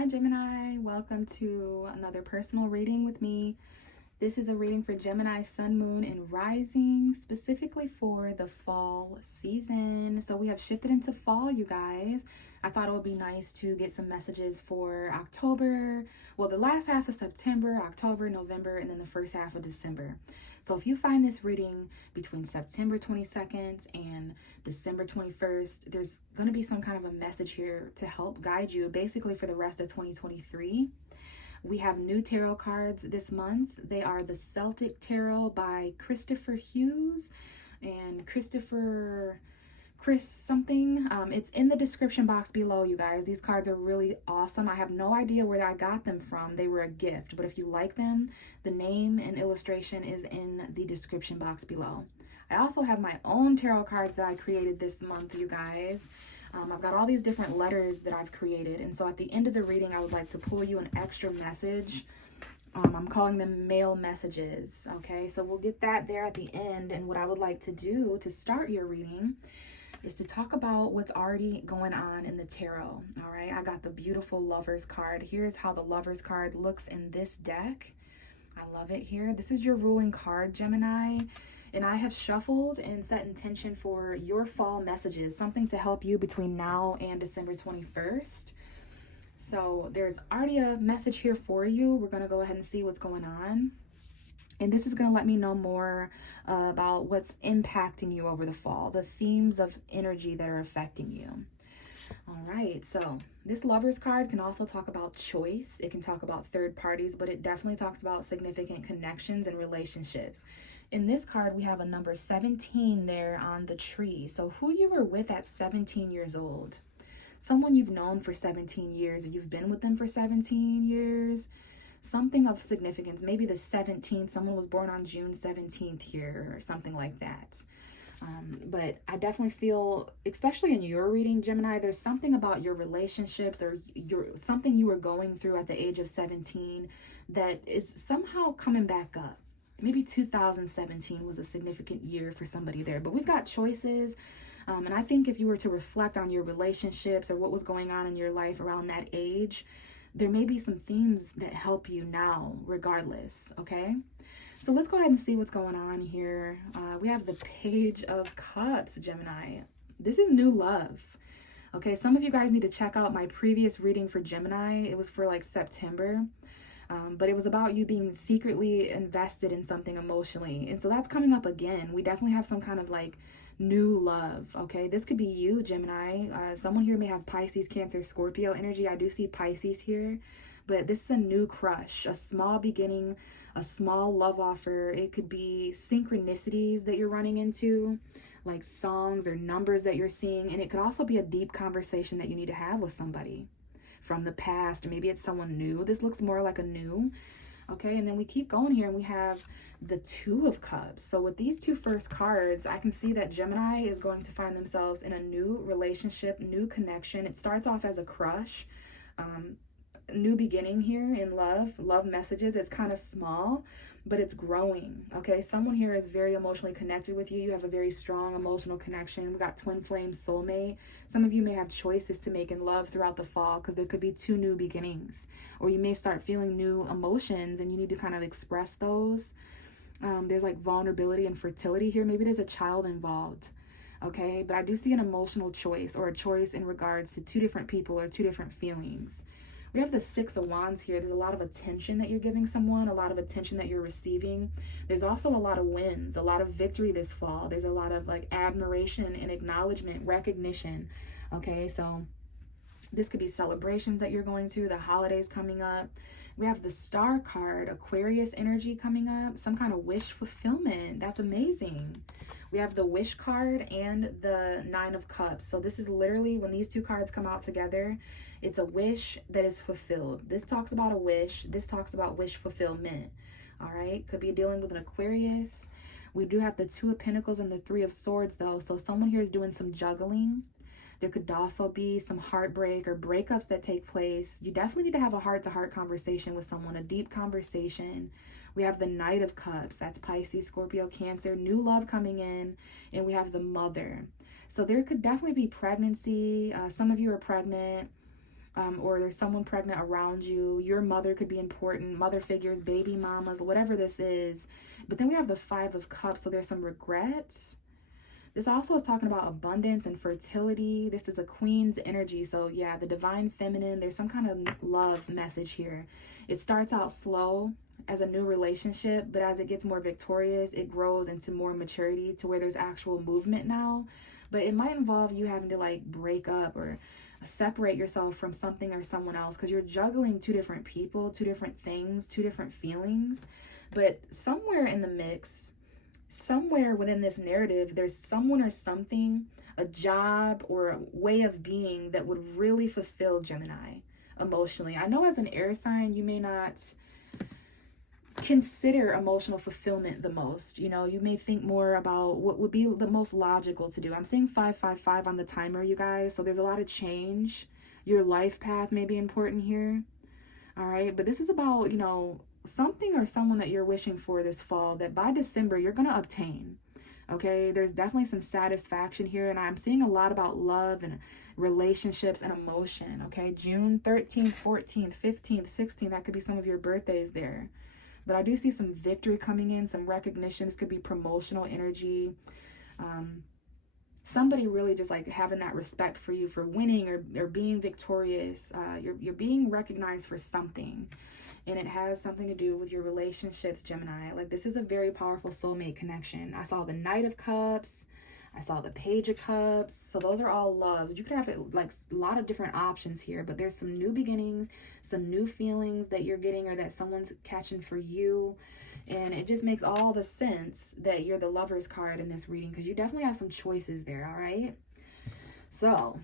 Hi Gemini, welcome to another personal reading with me. This is a reading for Gemini, Sun, Moon, and Rising, specifically for the fall season. So we have shifted into fall, you guys. I thought it would be nice to get some messages for October, well, the last half of September, October, November, and then the first half of December. So if you find this reading between September 22nd and December 21st, there's going to be some kind of a message here to help guide you basically for the rest of 2023. We have new tarot cards this month. They are the Celtic Tarot by Kristoffer Hughes and Chris something. It's in the description box below, you guys. These cards are really awesome. I have no idea where I got them from. They were a gift, but if you like them, the name and illustration is in the description box below. I also have my own tarot cards that I created this month, you guys. I've got all these different letters that I've created, and so at the end of the reading, I would like to pull you an extra message. I'm calling them mail messages, okay? So we'll get that there at the end, and what I would like to do to start your reading is to talk about what's already going on in the tarot, all right? I got the beautiful Lovers card. Here's how the Lovers card looks in this deck. I love it here. This is your ruling card, Gemini. And I have shuffled and set intention for your fall messages, something to help you between now and December 21st. So there's already a message here for you. We're going to go ahead and see what's going on. And this is going to let me know more about what's impacting you over the fall, the themes of energy that are affecting you. All right, so this Lovers card can also talk about choice. It can talk about third parties, but it definitely talks about significant connections and relationships. In this card, we have a number 17 there on the tree. So who you were with at 17 years old, someone you've known for 17 years, or you've been with them for 17 years, something of significance. Maybe the 17th, someone was born on June 17th here or something like that. But I definitely feel, especially in your reading, Gemini, there's something about your relationships or something you were going through at the age of 17 that is somehow coming back up. Maybe 2017 was a significant year for somebody there, but we've got choices. And I think if you were to reflect on your relationships or what was going on in your life around that age, there may be some themes that help you now regardless, okay? So let's go ahead and see what's going on here. We have the Page of Cups, Gemini. This is new love. Okay, some of you guys need to check out my previous reading for Gemini. It was for like September. But it was about you being secretly invested in something emotionally. And so that's coming up again. We definitely have some kind of like new love, okay? This could be you, Gemini. Someone here may have Pisces, Cancer, Scorpio energy. I do see Pisces here. But this is a new crush, a small beginning, a small love offer. It could be synchronicities that you're running into, like songs or numbers that you're seeing. And it could also be a deep conversation that you need to have with somebody from the past. Maybe it's someone new. This looks more like a new. Okay, and then we keep going here and we have the Two of Cups. So with these two first cards, I can see that Gemini is going to find themselves in a new relationship, new connection. It starts off as a crush, new beginning here in love messages. It's kind of small, but it's growing. Okay, someone here is very emotionally connected with you. You have a very strong emotional connection. We got twin flame soulmate. Some of you may have choices to make in love throughout the fall because there could be two new beginnings, or you may start feeling new emotions and you need to kind of express those. There's like vulnerability and fertility here. Maybe there's a child involved. Okay, but I do see an emotional choice, or a choice in regards to two different people or two different feelings. We have the Six of Wands here. There's a lot of attention that you're giving someone, a lot of attention that you're receiving. There's also a lot of wins, a lot of victory this fall. There's a lot of like admiration and acknowledgement, recognition. Okay, so this could be celebrations that you're going to, the holidays coming up. We have the Star card, Aquarius energy coming up, some kind of wish fulfillment. That's amazing. We have the Wish card and the Nine of Cups. So this is literally, when these two cards come out together, it's a wish that is fulfilled. This talks about a wish. This talks about wish fulfillment. All right. Could be dealing with an Aquarius. We do have the Two of Pentacles and the Three of Swords, though. So someone here is doing some juggling. There could also be some heartbreak or breakups that take place. You definitely need to have a heart-to-heart conversation with someone, a deep conversation. We have the Knight of Cups. That's Pisces, Scorpio, Cancer, new love coming in. And we have the Mother. So there could definitely be pregnancy. Some of you are pregnant. or there's someone pregnant around you. Your mother could be important, mother figures, baby mamas, whatever this is. But then we have the 5 of Cups, so there's some regrets. This also is talking about abundance and fertility. This is a queen's energy. So yeah, the divine feminine, there's some kind of love message here. It starts out slow as a new relationship, but as it gets more victorious, it grows into more maturity to where there's actual movement now. But it might involve you having to like break up or separate yourself from something or someone else, because you're juggling 2 different people, 2 different things, 2 different feelings. But somewhere in the mix, somewhere within this narrative, there's someone or something, a job or a way of being that would really fulfill Gemini emotionally. I know as an air sign, you may not consider emotional fulfillment the most. You know, you may think more about what would be the most logical to do. I'm seeing 555 on the timer, you guys. So there's a lot of change. Your life path may be important here. All right. But this is about, you know, something or someone that you're wishing for this fall that by December you're going to obtain. Okay, there's definitely some satisfaction here, and I'm seeing a lot about love and relationships and emotion. Okay, June 13th, 14th, 15th, 16th, that could be some of your birthdays there. But I do see some victory coming in, some recognition. This could be promotional energy. Somebody really just like having that respect for you for winning or being victorious. You're being recognized for something. And it has something to do with your relationships, Gemini. Like, this is a very powerful soulmate connection. I saw the Knight of Cups. I saw the Page of Cups. So those are all loves. You could have like a lot of different options here, but there's some new beginnings, some new feelings that you're getting or that someone's catching for you. And it just makes all the sense that you're the Lover's card in this reading, because you definitely have some choices there, all right? So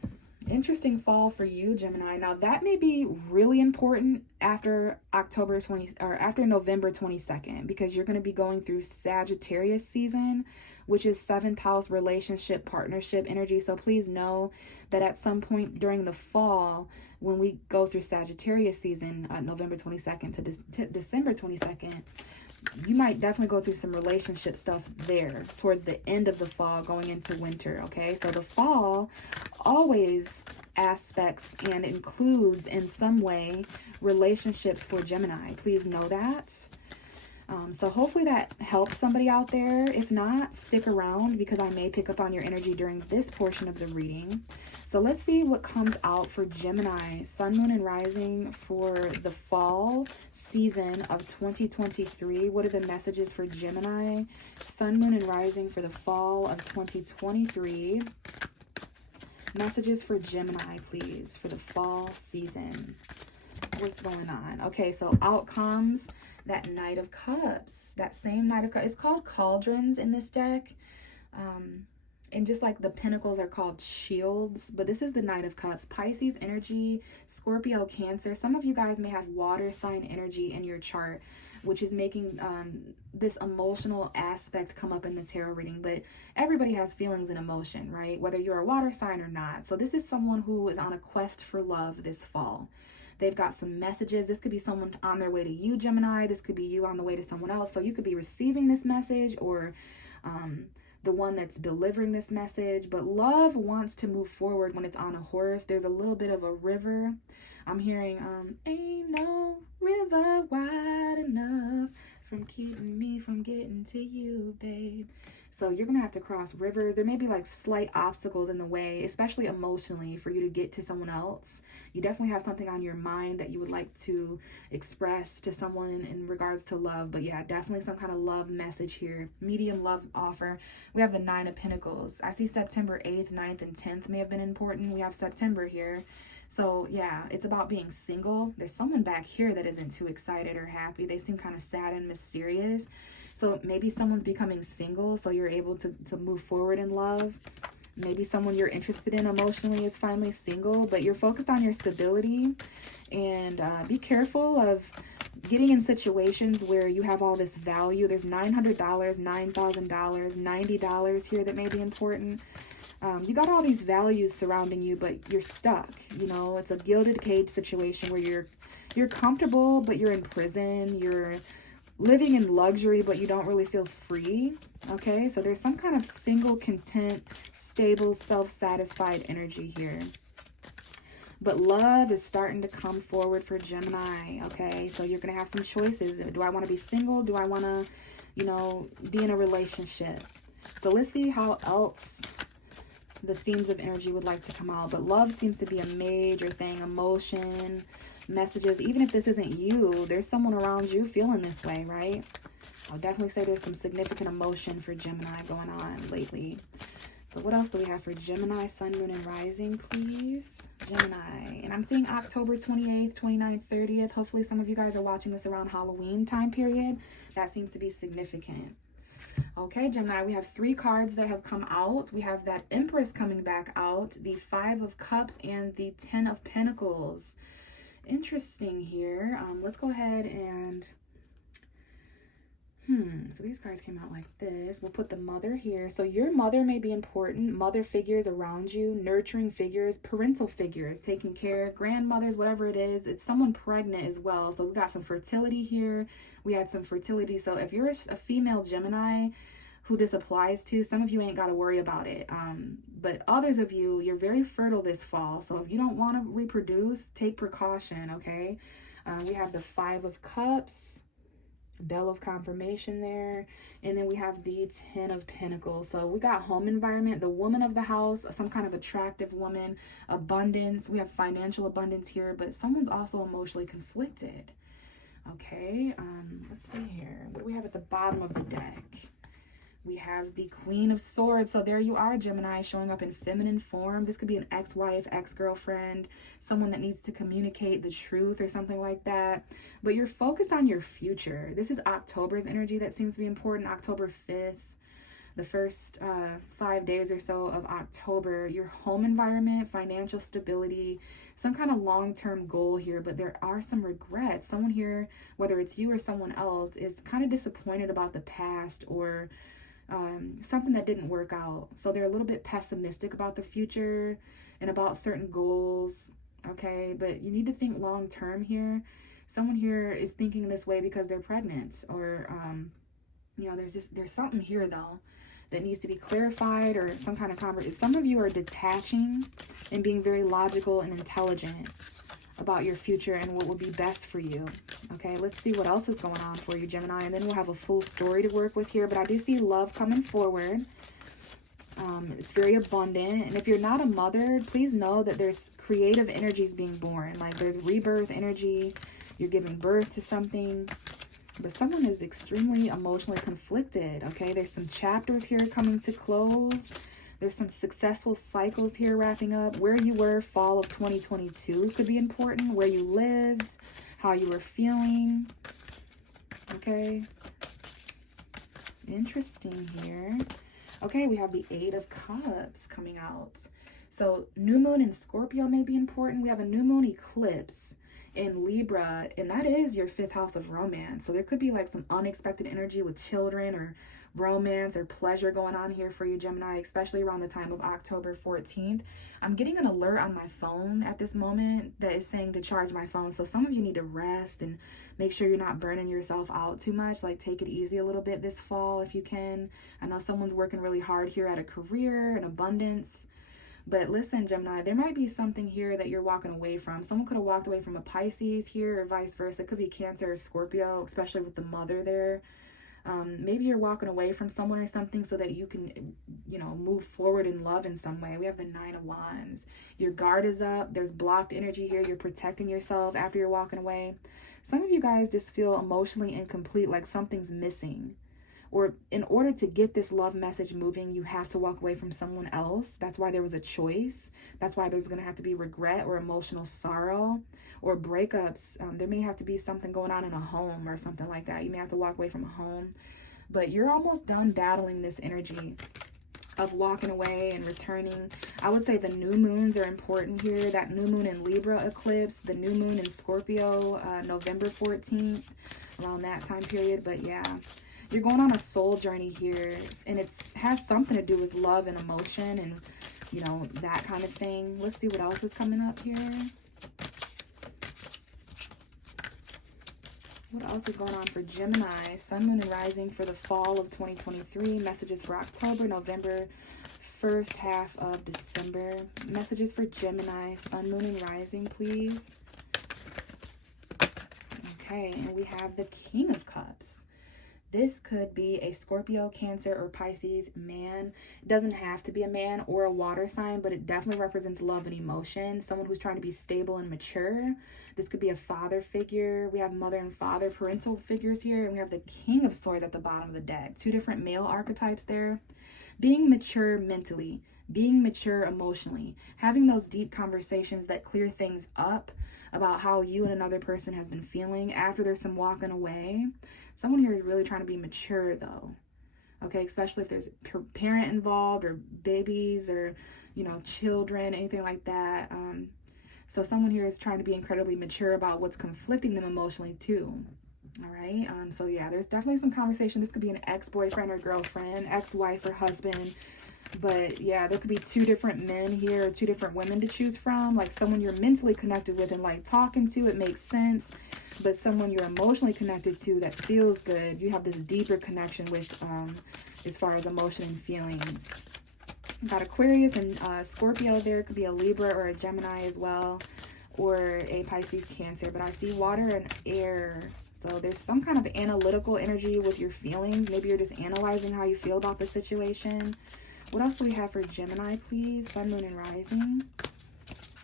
interesting fall for you, Gemini. Now that may be really important after November 22nd, because you're going to be going through Sagittarius season, which is 7th house relationship partnership energy. So please know that at some point during the fall, when we go through Sagittarius season, November 22nd to December 22nd, you might definitely go through some relationship stuff there towards the end of the fall going into winter. Okay, so the fall always aspects and includes in some way relationships for Gemini. Please know that. So hopefully that helps somebody out there. If not, stick around, because I may pick up on your energy during this portion of the reading. So let's see what comes out for Gemini, Sun, Moon, and Rising for the fall season of 2023. What are the messages for Gemini, Sun, Moon, and Rising for the fall of 2023? Messages for Gemini, please, for the fall season. What's going on? Okay, so out comes that Knight of Cups, that same Knight of Cups. It's called Cauldrons in this deck. And just like the Pentacles are called shields, but this is the Knight of Cups. Pisces energy, Scorpio, Cancer. Some of you guys may have water sign energy in your chart, which is making this emotional aspect come up in the tarot reading. But everybody has feelings and emotion, right? Whether you're a water sign or not. So this is someone who is on a quest for love this fall. They've got some messages. This could be someone on their way to you, Gemini. This could be you on the way to someone else. So you could be receiving this message or the one that's delivering this message. But love wants to move forward when it's on a horse. There's a little bit of a river. I'm hearing, ain't no river wide enough from keeping me from getting to you, babe. So you're going to have to cross rivers. There may be like slight obstacles in the way, especially emotionally, for you to get to someone else. You definitely have something on your mind that you would like to express to someone in regards to love. But yeah, definitely some kind of love message here. Medium love offer. We have the 9 of Pentacles. I see September 8th, 9th, and 10th may have been important. We have September here. So yeah, it's about being single. There's someone back here that isn't too excited or happy. They seem kind of sad and mysterious. So maybe someone's becoming single, so you're able to move forward in love. Maybe someone you're interested in emotionally is finally single, but you're focused on your stability. And be careful of getting in situations where you have all this value. There's $900, $9,000, $90 here that may be important. You got all these values surrounding you, but you're stuck. You know, it's a gilded cage situation where you're comfortable, but you're in prison. You're living in luxury, but you don't really feel free. Okay, so there's some kind of single, content, stable, self-satisfied energy here. But love is starting to come forward for Gemini, okay? So you're going to have some choices. Do I want to be single? Do I want to, you know, be in a relationship? So let's see how else the themes of energy would like to come out. But love seems to be a major thing. Emotion, messages. Even if this isn't you, there's someone around you feeling this way, right? I'll definitely say there's some significant emotion for Gemini going on lately. So what else do we have for Gemini, Sun, Moon, and Rising, please? Gemini. And I'm seeing October 28th, 29th, 30th. Hopefully some of you guys are watching this around Halloween time period. That seems to be significant. Okay, Gemini, we have 3 cards that have come out. We have that Empress coming back out, the 5 of Cups, and the 10 of Pentacles. Interesting here. Let's go ahead and... So these cards came out like this. We'll put the Mother here. So your mother may be important. Mother figures around you, nurturing figures, parental figures, taking care, grandmothers, whatever it is. It's someone pregnant as well. So we got some fertility here. We had some fertility. So if you're a female Gemini who this applies to, some of you ain't got to worry about it. But others of you, you're very fertile this fall. So if you don't want to reproduce, take precaution, okay? We have the 5 of Cups. Bell of Confirmation there, and then we have the 10 of Pentacles. So we got home environment, the woman of the house, some kind of attractive woman, abundance. We have financial abundance here, but someone's also emotionally conflicted. Okay, let's see here. What do we have at the bottom of the deck? We have the Queen of Swords. So there you are, Gemini, showing up in feminine form. This could be an ex-wife, ex-girlfriend, someone that needs to communicate the truth or something like that. But you're focused on your future. This is October's energy that seems to be important. October 5th, the first 5 days or so of October. Your home environment, financial stability, some kind of long-term goal here. But there are some regrets. Someone here, whether it's you or someone else, is kind of disappointed about the past or something that didn't work out. So they're a little bit pessimistic about the future and about certain goals, okay? But you need to think long term here. Someone here is thinking this way because they're pregnant, or you know, there's something here though that needs to be clarified, or some kind of conversation. Some of you are detaching and being very logical and intelligent about your future and what would be best for you. Okay, let's see what else is going on for you, Gemini, and then we'll have a full story to work with here. But I do see love coming forward. It's very abundant. And if you're not a mother, please know that there's creative energies being born. Like there's rebirth energy. You're giving birth to something. But someone is extremely emotionally conflicted. Okay, there's some chapters here coming to close. There's some successful cycles here wrapping up. Where you were fall of 2022 could be important. Where you lived, how you were feeling. Okay. Interesting here. Okay, we have the 8 of Cups coming out. So new moon in Scorpio may be important. We have a new moon eclipse in Libra, and that is your 5th house of romance. So there could be like some unexpected energy with children or romance or pleasure going on here for you, Gemini, especially around the time of October 14th. I'm getting an alert on my phone at this moment that is saying to charge my phone. So some of you need to rest and make sure you're not burning yourself out too much. Like take it easy a little bit this fall if you can. I know someone's working really hard here at a career and abundance. But listen, Gemini, there might be something here that you're walking away from. Someone could have walked away from a Pisces here or vice versa. It could be Cancer or Scorpio, especially with the mother there. Maybe you're walking away from someone or something so that you can, you know, move forward in love in some way. We have the 9 of Wands. Your guard is up. There's blocked energy here. You're protecting yourself after you're walking away. Some of you guys just feel emotionally incomplete, like something's missing. Or in order to get this love message moving, you have to walk away from someone else. That's why there was a choice. That's why there's going to have to be regret or emotional sorrow or breakups. There may have to be something going on in a home or something like that. You may have to walk away from a home. But you're almost done battling this energy of walking away and returning. I would say the new moons are important here. That new moon in Libra eclipse, the new moon in Scorpio, November 14th, around that time period. But yeah, you're going on a soul journey here, and it has something to do with love and emotion and, you know, that kind of thing. Let's see what else is coming up here. What else is going on for Gemini? Sun, Moon, and Rising for the fall of 2023. Messages for October, November first half of December. Messages for Gemini, Sun, Moon, and Rising, please. Okay, and we have the King of Cups. This could be a Scorpio, Cancer, or Pisces man. It doesn't have to be a man or a water sign, but it definitely represents love and emotion. Someone who's trying to be stable and mature. This could be a father figure. We have mother and father, parental figures here. And we have the King of Swords at the bottom of the deck. Two different male archetypes there. Being mature mentally, being mature emotionally, having those deep conversations that clear things up about how you and another person has been feeling after there's some walking away. Someone here is really trying to be mature though. Okay, especially if there's a parent involved or babies or, you know, children, anything like that. So someone here is trying to be incredibly mature about what's conflicting them emotionally too. All right. So yeah, there's definitely some conversation. This could be an ex-boyfriend or girlfriend, ex-wife or husband. But yeah, there could be two different men here, or two different women to choose from. Like someone you're mentally connected with and like talking to, it makes sense. But someone you're emotionally connected to that feels good. You have this deeper connection with as far as emotion and feelings. Got Aquarius and Scorpio there. Could be a Libra or a Gemini as well, or a Pisces, Cancer. But I see water and air. So there's some kind of analytical energy with your feelings. Maybe you're just analyzing how you feel about the situation. What else do we have for Gemini, please? Sun, Moon, and Rising.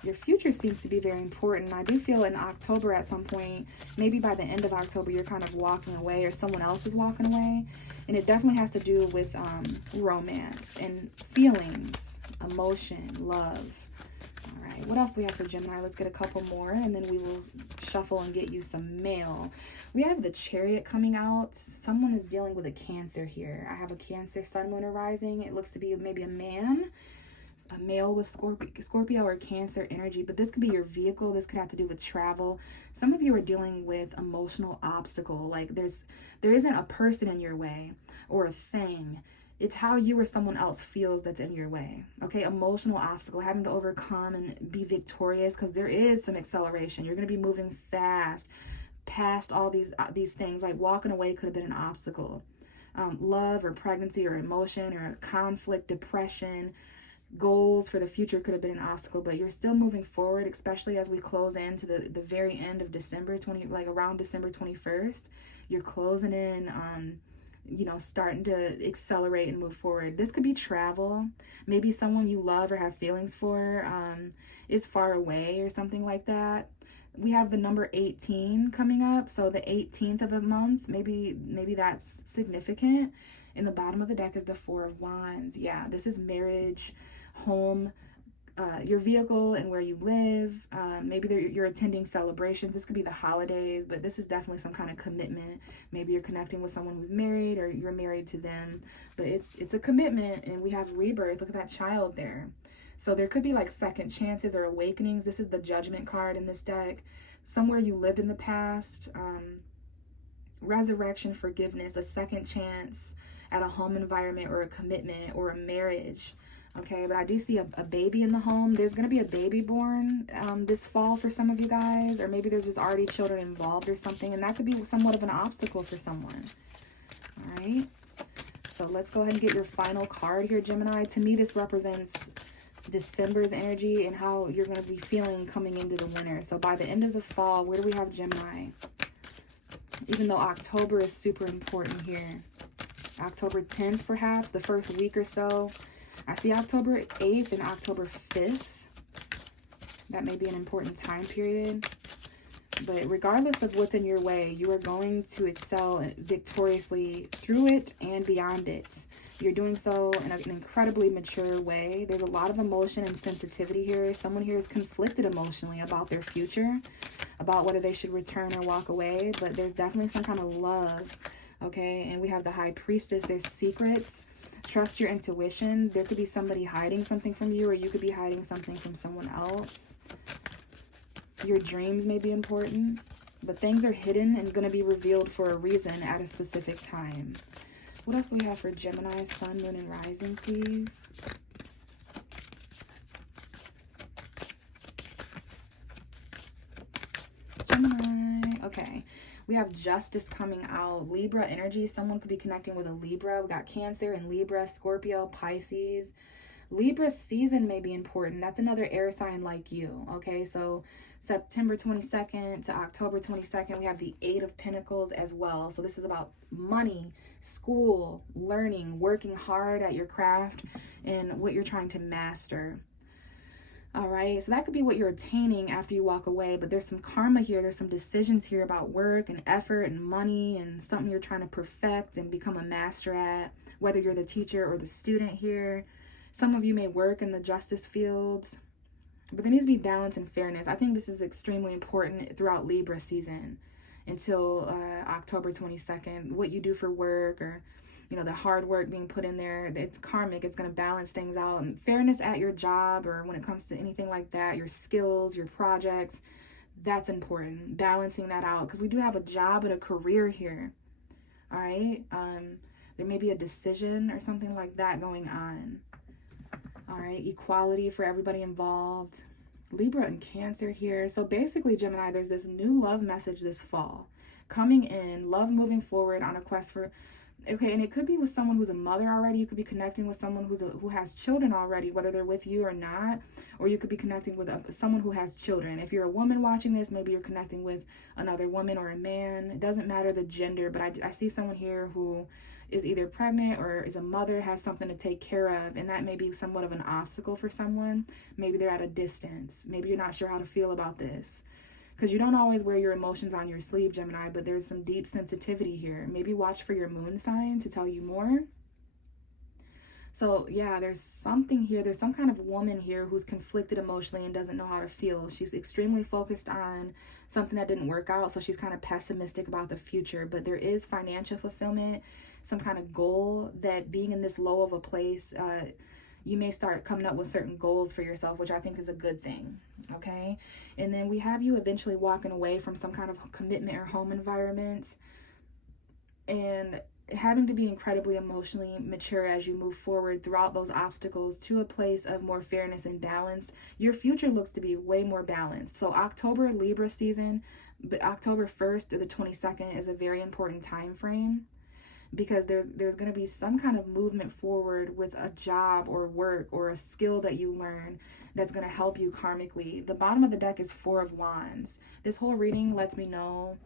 Your future seems to be very important. I do feel in October at some point, maybe by the end of October, you're kind of walking away or someone else is walking away. And it definitely has to do with romance and feelings, emotion, love. All right, what else do we have for Gemini? Let's get a couple more and then we will shuffle and get you some mail. We have the Chariot coming out. Someone is dealing with a Cancer here. I have a Cancer, Sun, Moon, or Rising. It looks to be maybe a man, a male with Scorpio or Cancer energy. But this could be your vehicle. This could have to do with travel. Some of you are dealing with emotional obstacle. Like there isn't a person in your way or a thing. It's how you or someone else feels that's in your way. Okay, emotional obstacle, having to overcome and be victorious, because there is some acceleration. You're going to be moving fast past all these things. Like walking away could have been an obstacle. Love or pregnancy or emotion or conflict, depression, goals for the future could have been an obstacle, but you're still moving forward, especially as we close into the very end of December, like around December 21st. You're closing in on, you know, starting to accelerate and move forward. This could be travel. Maybe someone you love or have feelings for is far away or something like that. We have the number 18 coming up, so the 18th of a month, maybe that's significant. In the bottom of the deck is the Four of Wands. Yeah, this is marriage, home, your vehicle and where you live. Maybe you're attending celebrations. This could be the holidays, but this is definitely some kind of commitment. Maybe you're connecting with someone who's married or you're married to them, but it's a commitment. And we have rebirth. Look at that child there. So there could be like second chances or awakenings. This is the Judgment card in this deck. Somewhere you lived in the past, resurrection, forgiveness, a second chance at a home environment or a commitment or a marriage. Okay, but I do see a baby in the home. There's going to be a baby born this fall for some of you guys, or maybe there's just already children involved or something, and that could be somewhat of an obstacle for someone. All right, so let's go ahead and get your final card here, Gemini. To me, this represents December's energy and how you're going to be feeling coming into the winter. So by the end of the fall, where do we have Gemini? Even though October is super important here. October 10th, perhaps, the first week or so. I see October 8th and October 5th. That may be an important time period. But regardless of what's in your way, you are going to excel victoriously through it and beyond it. You're doing so in an incredibly mature way. There's a lot of emotion and sensitivity here. Someone here is conflicted emotionally about their future, about whether they should return or walk away. But there's definitely some kind of love. Okay, and we have the High Priestess. There's secrets. Trust your intuition. There could be somebody hiding something from you, or you could be hiding something from someone else. Your dreams may be important, but things are hidden and going to be revealed for a reason at a specific time. What else do we have for Gemini, Sun, Moon, and Rising, please? Gemini. Okay. We have Justice coming out. Libra energy. Someone could be connecting with a Libra. We got Cancer and Libra, Scorpio, Pisces. Libra season may be important. That's another air sign like you, okay? So September 22nd to October 22nd, we have the 8 of Pentacles as well. So this is about money, school, learning, working hard at your craft and what you're trying to master. All right, so that could be what you're attaining after you walk away, but there's some karma here. There's some decisions here about work and effort and money and something you're trying to perfect and become a master at, whether you're the teacher or the student here. Some of you may work in the justice fields, but there needs to be balance and fairness. I think this is extremely important throughout Libra season until October 22nd. What you do for work, or you know, the hard work being put in there, it's karmic. It's going to balance things out. And fairness at your job, or when it comes to anything like that, your skills, your projects, that's important. Balancing that out, because we do have a job and a career here. All right. There may be a decision or something like that going on. All right, equality for everybody involved. Libra and Cancer here. So basically, Gemini, there's this new love message this fall coming in, love moving forward on a quest for, okay, and it could be with someone who's a mother already. You could be connecting with someone who has children already, whether they're with you or not, or you could be connecting with someone who has children. If you're a woman watching this, maybe you're connecting with another woman or a man. It doesn't matter the gender, but I see someone here who is either pregnant or is a mother, has something to take care of, and that may be somewhat of an obstacle for someone. Maybe they're at a distance. Maybe you're not sure how to feel about this, because you don't always wear your emotions on your sleeve, Gemini, but there's some deep sensitivity here. Maybe watch for your moon sign to tell you more. So yeah, there's something here. There's some kind of woman here who's conflicted emotionally and doesn't know how to feel. She's extremely focused on something that didn't work out, so she's kind of pessimistic about the future. But there is financial fulfillment, some kind of goal that being in this low of a place, you may start coming up with certain goals for yourself, which I think is a good thing, okay? And then we have you eventually walking away from some kind of commitment or home environment and having to be incredibly emotionally mature as you move forward throughout those obstacles to a place of more fairness and balance. Your future looks to be way more balanced. So October, Libra season, but October 1st to the 22nd is a very important time frame, because there's going to be some kind of movement forward with a job or work or a skill that you learn that's going to help you karmically. The bottom of the deck is 4 of Wands. This whole reading lets me know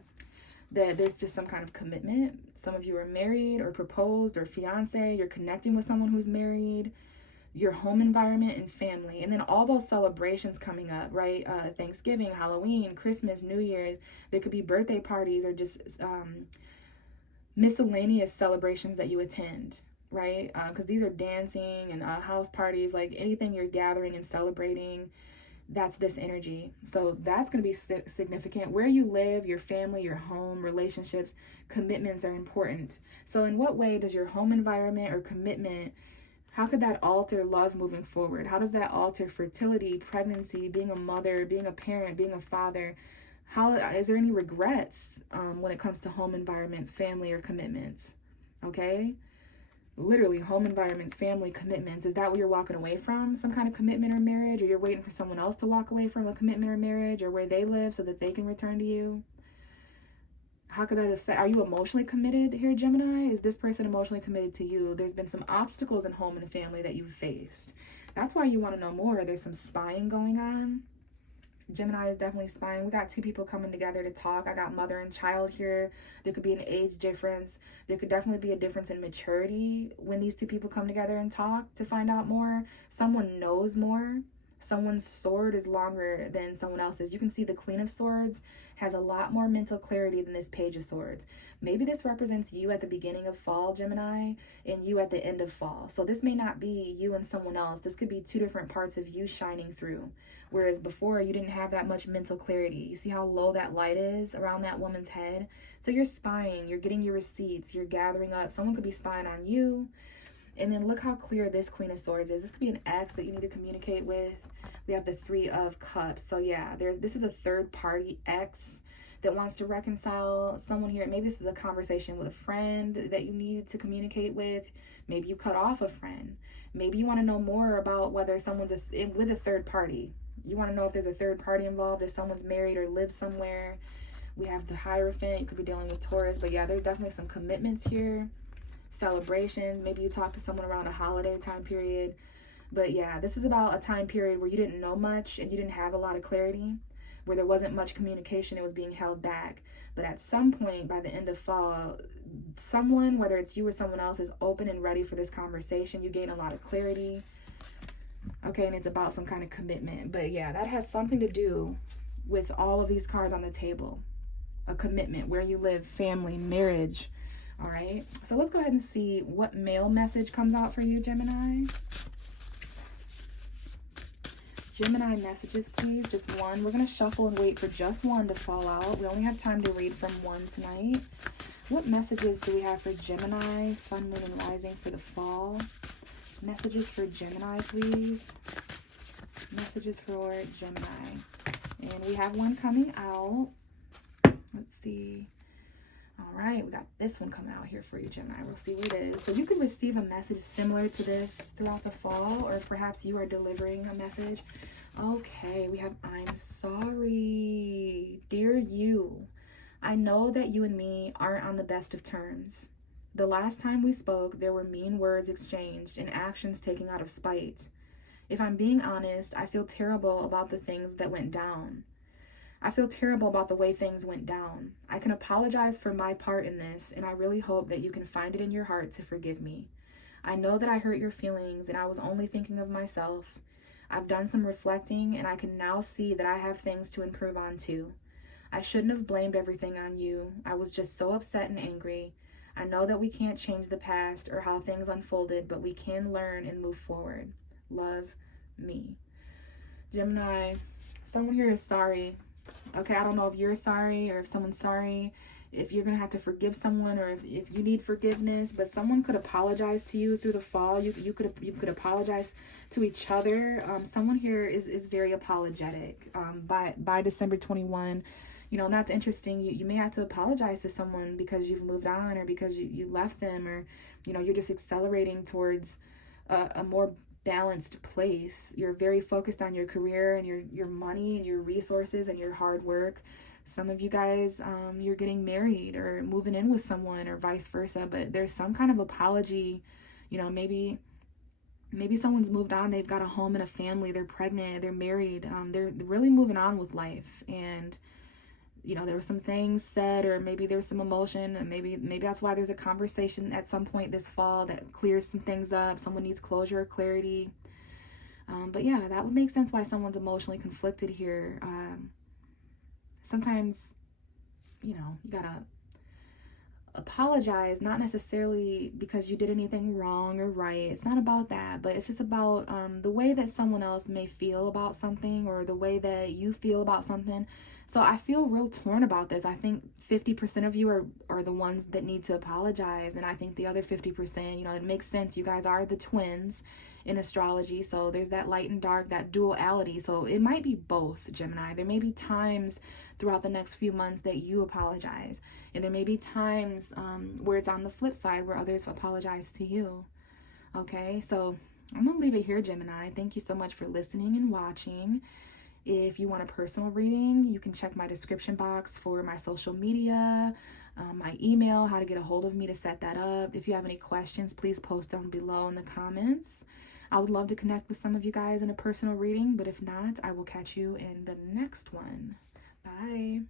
that there's just some kind of commitment. Some of you are married or proposed or fiance. You're connecting with someone who's married. Your home environment and family. And then all those celebrations coming up, right? Thanksgiving, Halloween, Christmas, New Year's. There could be birthday parties or just miscellaneous celebrations that you attend, right? Because these are dancing and house parties, like anything you're gathering and celebrating, that's this energy. So that's going to be significant. Where you live, your family, your home, relationships, commitments are important. So in what way does your home environment or commitment, how could that alter love moving forward? How does that alter fertility, pregnancy, being a mother, being a parent, being a father? How is there any regrets when it comes to home environments, family, or commitments? Okay, literally home environments, family, commitments. Is that what you're walking away from? Some kind of commitment or marriage, or you're waiting for someone else to walk away from a commitment or marriage, or where they live so that they can return to you? How could that affect? Are you emotionally committed here, Gemini? Is this person emotionally committed to you? There's been some obstacles in home and family that you've faced. That's why you want to know more. There's some spying going on. Gemini is definitely spying. We got 2 people coming together to talk. I got mother and child here. There could be an age difference. There could definitely be a difference in maturity when these 2 people come together and talk to find out more. Someone knows more. Someone's sword is longer than someone else's. You can see the Queen of Swords has a lot more mental clarity than this Page of Swords. Maybe this represents you at the beginning of fall, Gemini, and you at the end of fall. So this may not be you and someone else. This could be 2 different parts of you shining through. Whereas before, you didn't have that much mental clarity. You see how low that light is around that woman's head? So you're spying, you're getting your receipts, you're gathering up. Someone could be spying on you. And then look how clear this Queen of Swords is. This could be an ex that you need to communicate with. We have the 3 of Cups. So yeah, this is a third party ex that wants to reconcile someone here. Maybe this is a conversation with a friend that you need to communicate with. Maybe you cut off a friend. Maybe you want to know more about whether someone's with a third party. You want to know if there's a third party involved, if someone's married or lives somewhere. We have the Hierophant. You could be dealing with Taurus. But yeah, there's definitely some commitments here. Celebrations. Maybe you talk to someone around a holiday time period. But yeah, this is about a time period where you didn't know much and you didn't have a lot of clarity, where there wasn't much communication, it was being held back. But at some point by the end of fall, someone, whether it's you or someone else, is open and ready for this conversation. You gain a lot of clarity. Okay, and it's about some kind of commitment. But yeah, that has something to do with all of these cards on the table. A commitment, where you live, family, marriage. All right, so let's go ahead and see what male message comes out for you, Gemini. Gemini messages, please. Just one. We're going to shuffle and wait for just one to fall out. We only have time to read from one tonight. What messages do we have for Gemini, Sun, Moon, and Rising for the fall? Messages for Gemini, please. Messages for Gemini. And we have one coming out. Let's see. All right, we got this one coming out here for you, Gemini. We'll see what it is. So you could receive a message similar to this throughout the fall, or perhaps you are delivering a message. Okay, we have I'm sorry. Dear you, I know that you and me aren't on the best of terms. The last time we spoke, there were mean words exchanged and actions taken out of spite. If I'm being honest, I feel terrible about the things that went down. I feel terrible about the way things went down. I can apologize for my part in this, and I really hope that you can find it in your heart to forgive me. I know that I hurt your feelings, and I was only thinking of myself. I've done some reflecting, and I can now see that I have things to improve on too. I shouldn't have blamed everything on you. I was just so upset and angry. I know that we can't change the past or how things unfolded, but we can learn and move forward. Love, me. Gemini, someone here is sorry. Okay, I don't know if you're sorry or if someone's sorry, if you're going to have to forgive someone, or if you need forgiveness, but someone could apologize to you through the fall. You could apologize to each other. Someone here is very apologetic. By December 21, you know, and that's interesting. You may have to apologize to someone because you've moved on, or because you left them, or, you know, you're just accelerating towards a more balanced place. You're very focused on your career and your money and your resources and your hard work. Some of you guys, you're getting married or moving in with someone, or vice versa, but there's some kind of apology. You know, maybe someone's moved on, they've got a home and a family, they're pregnant, they're married, they're really moving on with life, and you know, there were some things said, or maybe there was some emotion, and maybe that's why there's a conversation at some point this fall that clears some things up. Someone needs closure or clarity. But yeah, that would make sense why someone's emotionally conflicted here. Sometimes, you know, you gotta apologize, not necessarily because you did anything wrong or right. It's not about that, but it's just about the way that someone else may feel about something, or the way that you feel about something. So I feel real torn about this. I think 50% of you are the ones that need to apologize. And I think the other 50%, you know, it makes sense. You guys are the twins in astrology. So there's that light and dark, that duality. So it might be both, Gemini. There may be times throughout the next few months that you apologize. And there may be times where it's on the flip side, where others apologize to you. Okay, so I'm going to leave it here, Gemini. Thank you so much for listening and watching. If you want a personal reading, you can check my description box for my social media, my email, how to get a hold of me to set that up. If you have any questions, please post them below in the comments. I would love to connect with some of you guys in a personal reading, but if not, I will catch you in the next one. Bye.